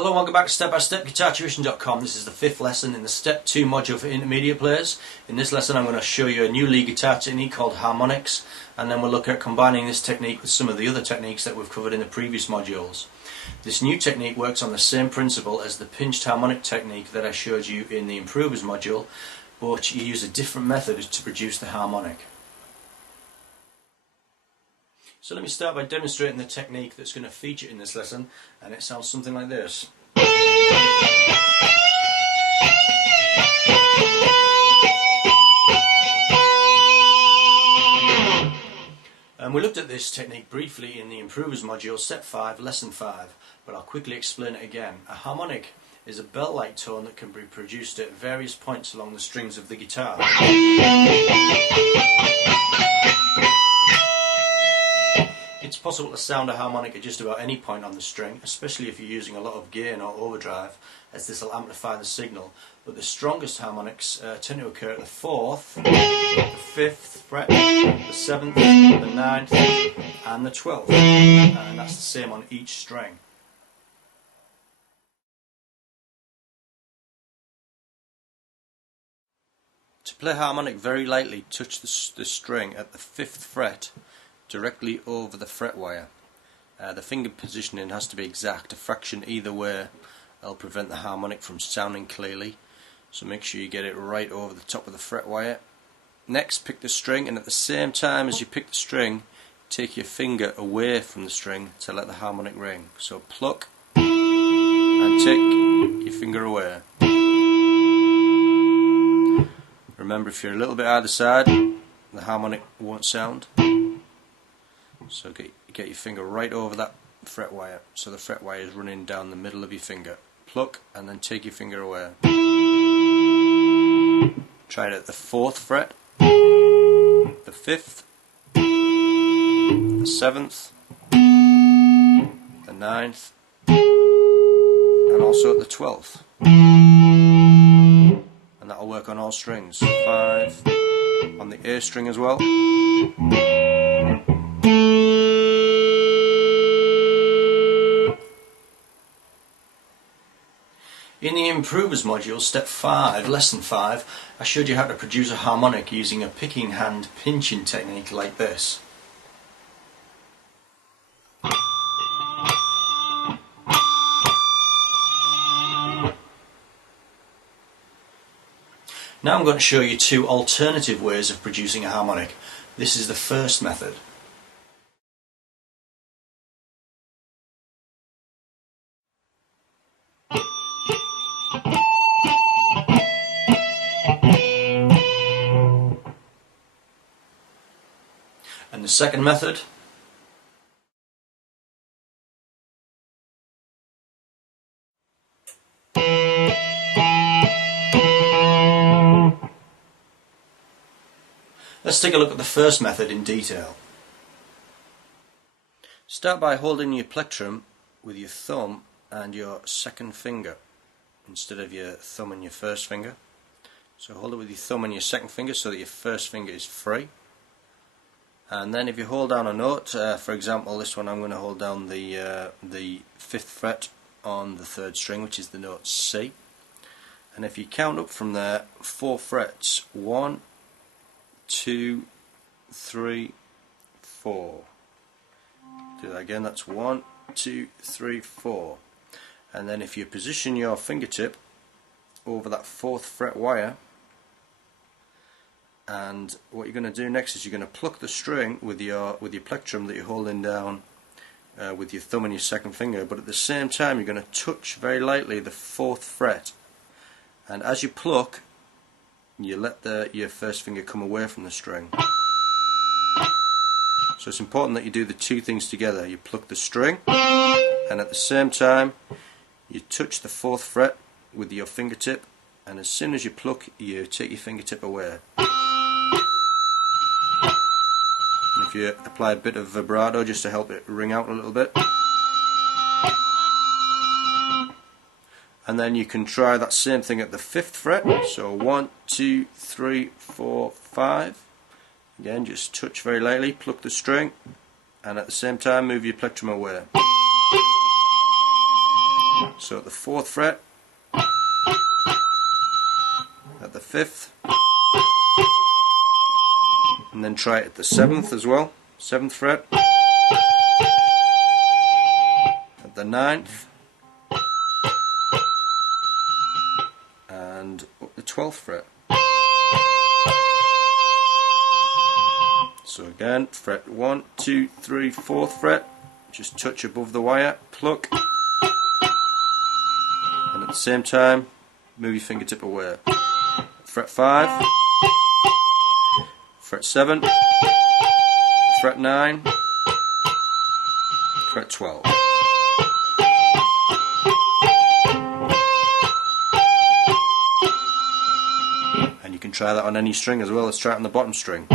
Hello, welcome back to Step-by-Step GuitarTuition.com. This is the 5th lesson in the Step 2 module for intermediate players. In this lesson I'm going to show you a new lead guitar technique called Harmonics, and then we'll look at combining this technique with some of the other techniques that we've covered in the previous modules. This new technique works on the same principle as the pinched harmonic technique that I showed you in the Improvers module, but you use a different method to produce the harmonic. So let me start by demonstrating the technique that's going to feature in this lesson, and it sounds something like this. And we looked at this technique briefly in the Improvers module, Step 5, Lesson 5, but I'll quickly explain it again. A harmonic is a bell-like tone that can be produced at various points along the strings of the guitar. It's possible to sound a harmonic at just about any point on the string, especially if you're using a lot of gain or overdrive, as this will amplify the signal. But the strongest harmonics tend to occur at the 4th, the 5th fret, the 7th, the 9th and the 12th, and that's the same on each string. To play harmonic very lightly, touch the string at the 5th fret directly over the fret wire. The finger positioning has to be exact. A fraction either way will prevent the harmonic from sounding clearly, so make sure you get it right over the top of the fret wire. Next, pick the string, and at the same time as you pick the string, take your finger away from the string to let the harmonic ring. So pluck and take your finger away. Remember, if you're a little bit either side, the harmonic won't sound. So get your finger right over that fret wire, so the fret wire is running down the middle of your finger. Pluck and then take your finger away. Try it at the 4th fret, the 5th, the 7th, the 9th, and also at the 12th. And that'll work on all strings. 5 on the A string as well. In the Improvers module, Step 5, Lesson 5, I showed you how to produce a harmonic using a picking hand pinching technique like this. Now I'm going to show you two alternative ways of producing a harmonic. This is the first method. And the second method, let's take a look at the first method in detail. Start by holding your plectrum with your thumb and your second finger instead of your thumb and your first finger. So hold it with your thumb and your second finger so that your first finger is free. And then if you hold down a note, for example this one, I'm going to hold down the 5th fret on the 3rd string, which is the note C. And if you count up from there 4 frets, 1, 2, 3, 4. Do that again, that's 1, 2, 3, 4. And then if you position your fingertip over that 4th fret wire, and what you're going to do next is you're going to pluck the string with your plectrum that you're holding down with your thumb and your second finger, but at the same time you're going to touch very lightly the 4th fret, and as you pluck you let your first finger come away from the string. So it's important that you do the two things together. You pluck the string and at the same time you touch the 4th fret with your fingertip, and as soon as you pluck you take your fingertip away. If you apply a bit of vibrato just to help it ring out a little bit. And then you can try that same thing at the 5th fret. So 1, 2, 3, 4, 5. Again, just touch very lightly, pluck the string, and at the same time move your plectrum away. So at the 4th fret, at the 5th, and then try it at the 7th as well, 7th fret, at the 9th, and up the 12th fret. So again, fret 1, 2, 3, 4th fret, just touch above the wire, pluck, and at the same time move your fingertip away. Fret 5, fret 7, fret 9, fret 12. And you can try that on any string as well. Let's try it on the bottom string.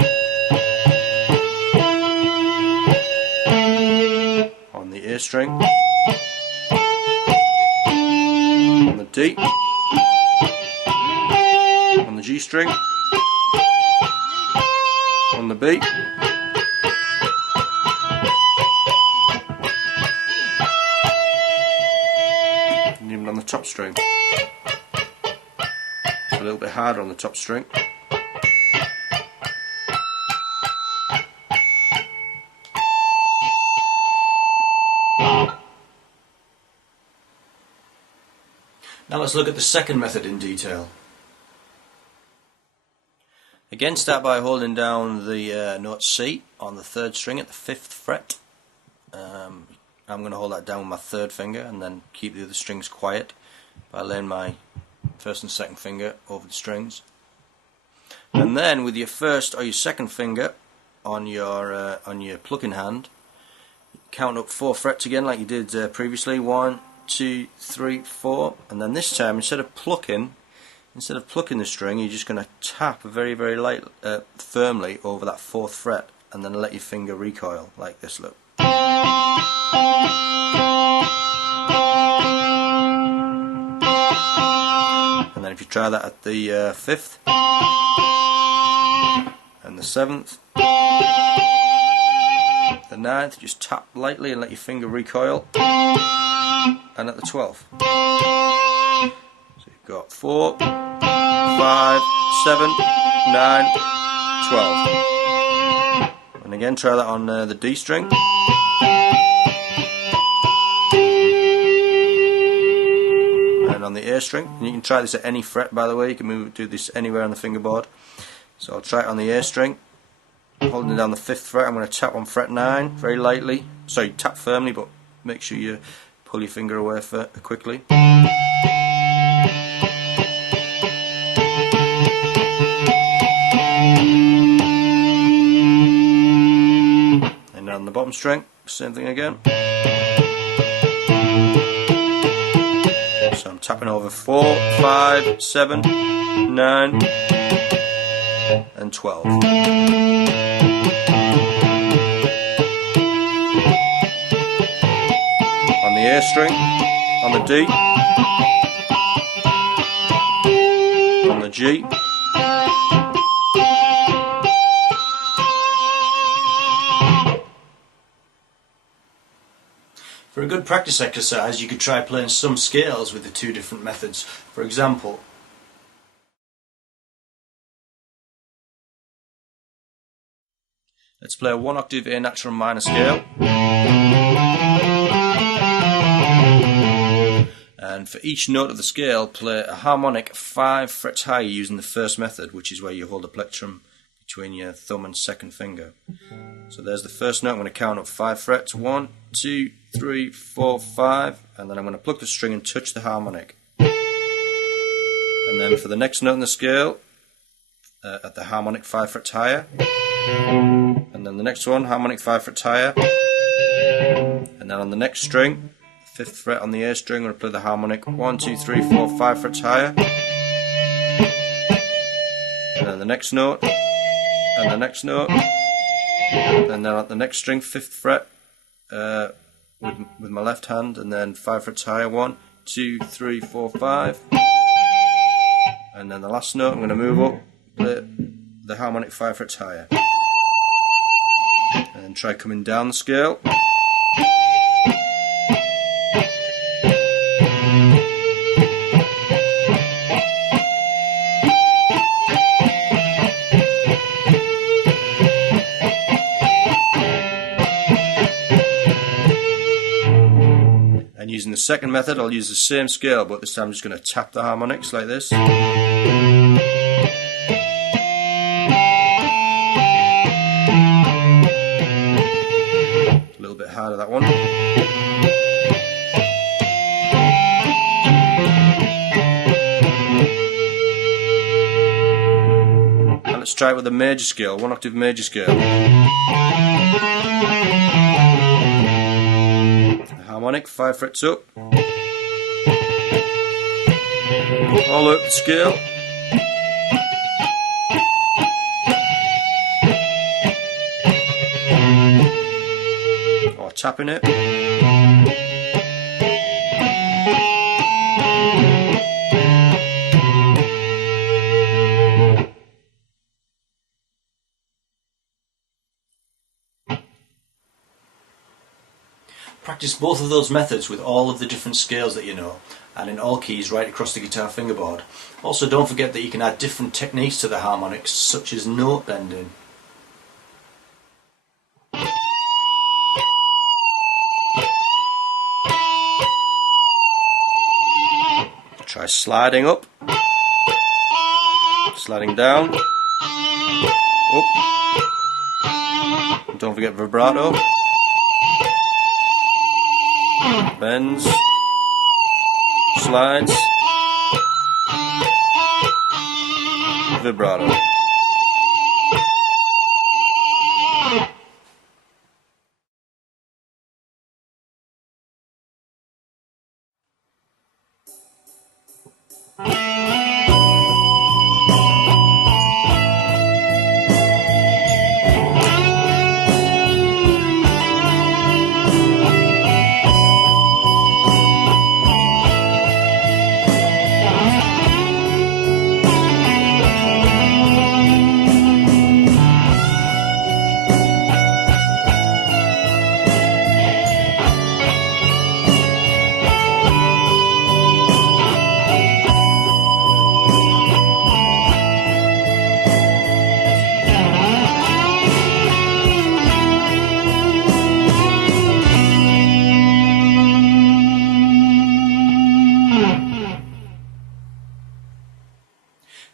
On the A string, on the D, on the G string, on the B, and even on the top string. It's a little bit harder on the top string. Now let's look at the second method in detail. Again, start by holding down the note C on the 3rd string at the 5th fret. I'm going to hold that down with my 3rd finger and then keep the other strings quiet by laying my 1st and 2nd finger over the strings. And then with your 1st or your 2nd finger on your plucking hand, count up 4 frets again like you did previously. 1, 2, 3, 4, and then this time instead of plucking the string, you're just going to tap very light, firmly over that 4th fret, and then let your finger recoil like this. Look. And then if you try that at the 5th and the 7th, the 9th, just tap lightly and let your finger recoil. And at the 12th. So you've got 4, 5, 7, 9, 12. And again, try that on the D string. And on the A string. And you can try this at any fret, by the way. You can do this anywhere on the fingerboard. So I'll try it on the A string. Holding down the 5th fret, I'm going to tap on fret 9 very lightly. Sorry, tap firmly, but make sure you pull your finger away quickly. And on the bottom string, same thing again. So I'm tapping over 4, 5, 7, 9, and 12. On the A string, on the D, on the G, for a good practice exercise, you could try playing some scales with the two different methods. For example, let's play a 1-octave A natural minor scale. And for each note of the scale, play a harmonic 5 frets higher using the first method, which is where you hold a plectrum between your thumb and 2nd finger. So there's the first note. I'm going to count up 5 frets. 1, 2, 3, 4, 5, and then I'm going to pluck the string and touch the harmonic. And then for the next note in the scale, at the harmonic 5 frets higher, and then the next one, harmonic 5 frets higher, and then on the next string, 5th fret on the A string, I'm going to play the harmonic 1, 2, 3, 4, 5 frets higher, and then the next note, and the next note, and then at the next string, 5th fret with my left hand, and then 5 frets higher, 1, 2, 3, 4, 5, and then the last note I'm going to move up, play the harmonic 5 frets higher, and then try coming down the scale. second method I'll use the same scale, but this time I'm just going to tap the harmonics like this. A little bit harder, that one. And let's try it with a major scale, 1 octave major scale. Harmonic, 5 frets up, all up the scale, or tapping it. Practice both of those methods with all of the different scales that you know, and in all keys right across the guitar fingerboard. Also, don't forget that you can add different techniques to the harmonics, such as note bending. Try sliding up, sliding down, up, and don't forget vibrato. Bends, slides, vibrato.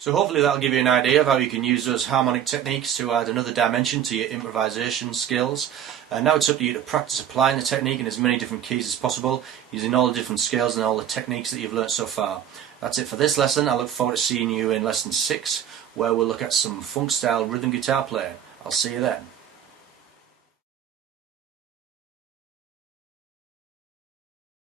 So hopefully that'll give you an idea of how you can use those harmonic techniques to add another dimension to your improvisation skills. Now it's up to you to practice applying the technique in as many different keys as possible, using all the different scales and all the techniques that you've learnt so far. That's it for this lesson. I look forward to seeing you in lesson 6, where we'll look at some funk style rhythm guitar playing. I'll see you then.